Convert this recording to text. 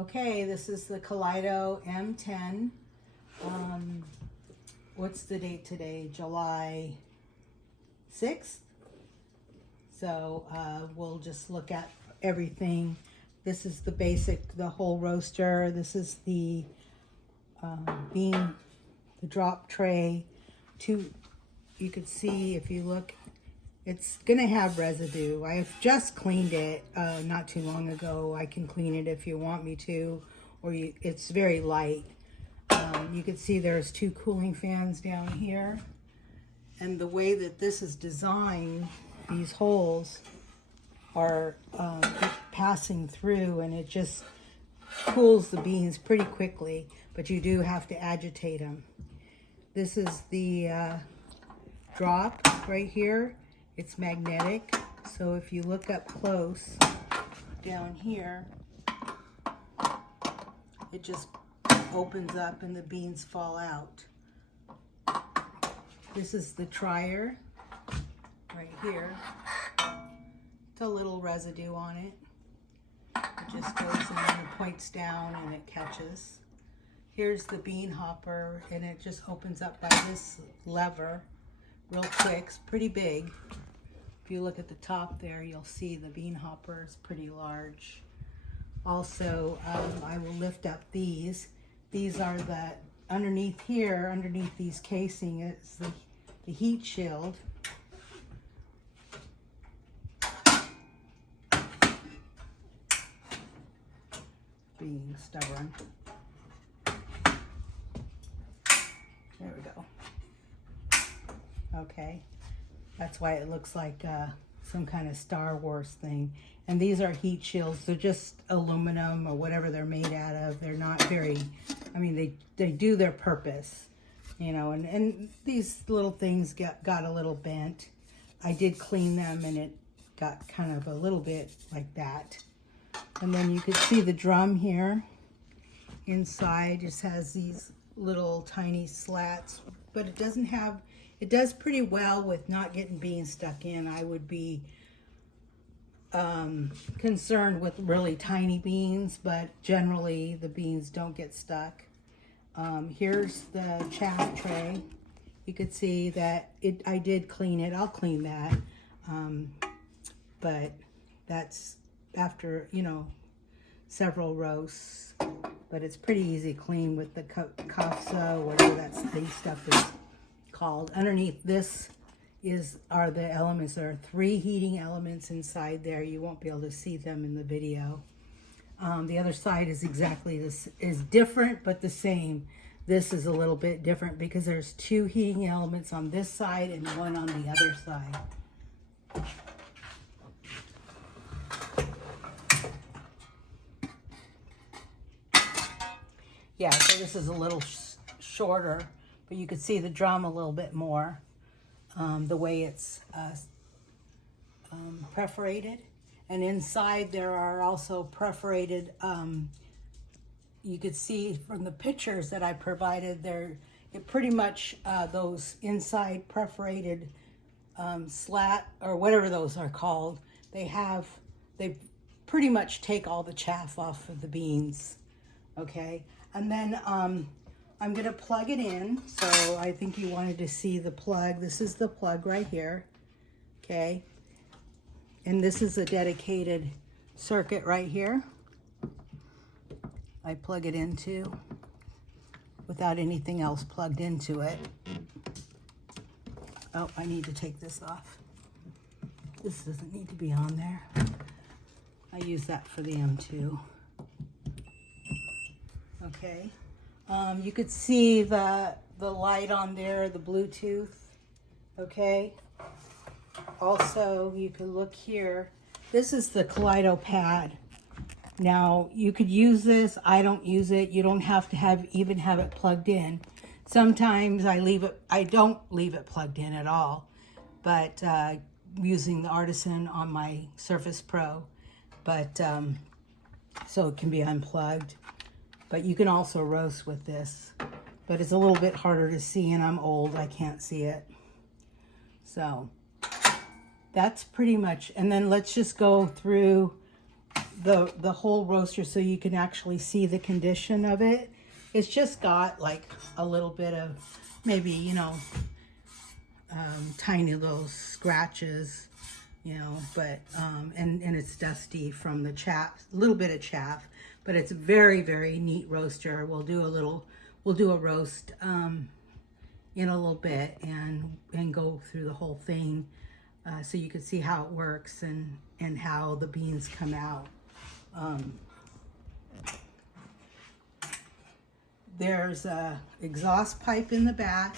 Okay, this is the Kaliedo M10. What's the date today? July 6th. So we'll just look at everything. This is the basic, the whole roaster. This is the bean, the drop tray. You could see if you look, it's gonna have residue. I've just cleaned it not too long ago. I can clean it if you want me to, or it's very light. You can see there's 2 cooling fans down here. And the way that this is designed, these holes are passing through, and it just cools the beans pretty quickly, but you do have to agitate them. This is the drop right here. It's magnetic, so if you look up close down here, it just opens up and the beans fall out. This is the trier right here. It's a little residue on it. It just goes in and it points down and it catches. Here's the bean hopper, and it just opens up by this lever real quick. It's pretty big. If you look at the top there, you'll see the bean hopper is pretty large. Also, I will lift up these. These are the, underneath here, underneath these casing, is the heat shield. Being stubborn. There we go. Okay. That's why it looks like some kind of Star Wars thing. And these are heat shields. They're just aluminum or whatever they're made out of. They're not very, I mean, they do their purpose, you know, and these little things got a little bent. I did clean them and it got kind of a little bit like that. And then you could see the drum here inside just has these little tiny slats, but it doesn't have, it does pretty well with not getting beans stuck in. I would be concerned with really tiny beans, but generally the beans don't get stuck. Here's the chaff tray. You could see that I did clean it. I'll clean that. But that's after, you know, several roasts. But it's pretty easy clean with the kafsa, whatever that stuff is called. Underneath this are the elements. There are 3 heating elements inside there. You won't be able to see them in the video. The other side is exactly this, is different but the same. This is a little bit different because there's 2 heating elements on this side and 1 on the other side. Yeah, so this is a little shorter, but you could see the drum a little bit more, the way it's perforated. And inside there are also perforated, you could see from the pictures that I provided there, it pretty much, those inside perforated slat, or whatever those are called, they pretty much take all the chaff off of the beans, okay? And then I'm gonna plug it in. So I think you wanted to see the plug. This is the plug right here, okay? And this is a dedicated circuit right here. I plug it into without anything else plugged into it. Oh, I need to take this off. This doesn't need to be on there. I use that for the M2. Okay. You could see the light on there, the Bluetooth. Okay. Also, you can look here. This is the Kaliedo pad. Now, you could use this. I don't use it. You don't have to even have it plugged in. Sometimes I don't leave it plugged in at all, but using the Artisan on my Surface Pro, but so it can be unplugged. But you can also roast with this, but it's a little bit harder to see, and I'm old, I can't see it. So that's pretty much, and then let's just go through the whole roaster so you can actually see the condition of it. It's just got like a little bit of maybe, you know, tiny little scratches, you know, but and it's dusty from the chaff, a little bit of chaff, but it's a very, very neat roaster. We'll do a roast in a little bit and go through the whole thing so you can see how it works and how the beans come out. There's a exhaust pipe in the back.